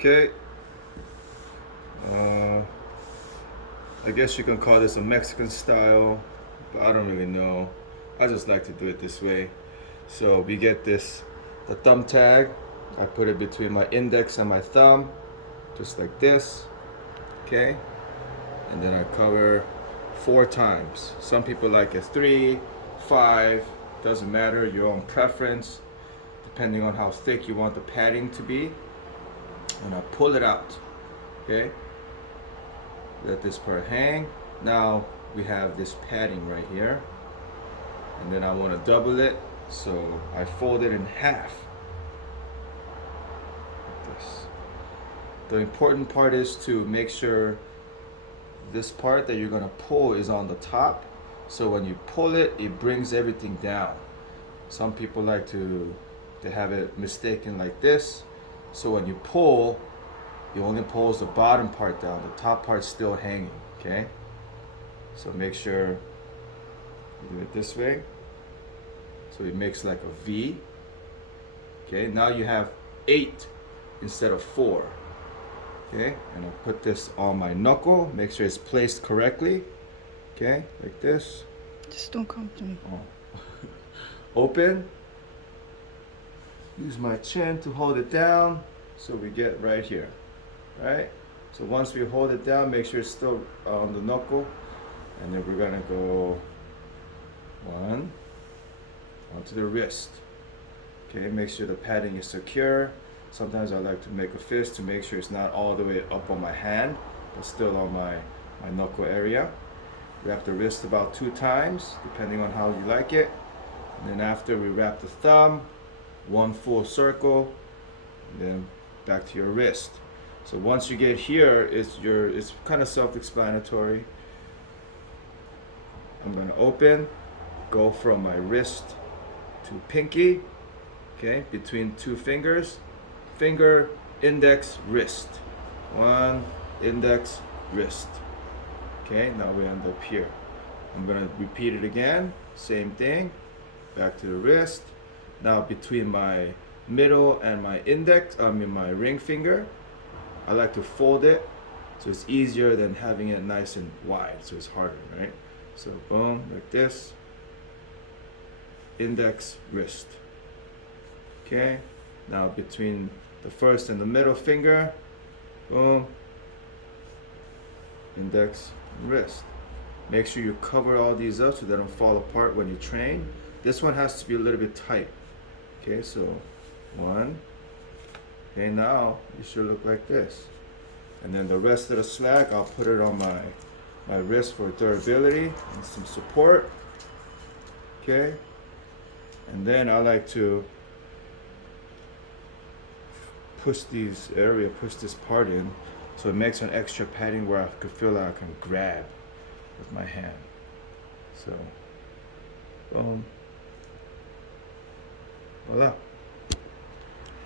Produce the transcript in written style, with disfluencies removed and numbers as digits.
Okay. I guess you can call this a Mexican style, but I don't really know. I just like to do it this way. So we get this, the thumb tag. I put it between my index and my thumb, just like this. Okay. And then I cover 4 times. Some people like it 3, 5, doesn't matter, your own preference, depending on how thick you want the padding to be. And I pull it out. Okay. Let this part hang. Now we have this padding right here, and then I want to double it, so I fold it in half like this. The important part is to make sure this part that you're going to pull is on the top, so when you pull it, it brings everything down. Some people like to have it mistaken like this, so when you pull, you only pulls the bottom part down, the top part's still hanging, okay? So make sure you do it this way. So it makes like a V. Okay, now you have 8 instead of 4. Okay, and I'll put this on my knuckle, make sure it's placed correctly. Okay, like this. Just don't come to me. Oh. Open. Use my chin to hold it down, so we get right here. Right? So once we hold it down, make sure it's still on the knuckle, and then we're gonna go 1 onto the wrist. Okay, make sure the padding is secure. Sometimes I like to make a fist to make sure it's not all the way up on my hand, but still on my knuckle area. Wrap the wrist about 2 times, depending on how you like it. And then after we wrap the thumb, 1 full circle, and then back to your wrist. So once you get here, it's kind of self-explanatory. I'm gonna open, go from my wrist to pinky, okay, between 2 fingers, finger, index, wrist. 1, index, wrist. Okay, now we end up here. I'm gonna repeat it again, same thing, back to the wrist. Now between my middle and my index, my ring finger, I like to fold it, so it's easier than having it nice and wide, so it's harder, right? So boom, like this. Index, wrist. Okay, now between the first and the middle finger, boom, index, wrist. Make sure you cover all these up so they don't fall apart when you train. This one has to be a little bit tight. Okay, so 1. Okay, now you should look like this. And then the rest of the slack, I'll put it on my wrist for durability and some support. Okay, and then I like to push this part in, so it makes an extra padding where I could feel like I can grab with my hand. So, boom, voila.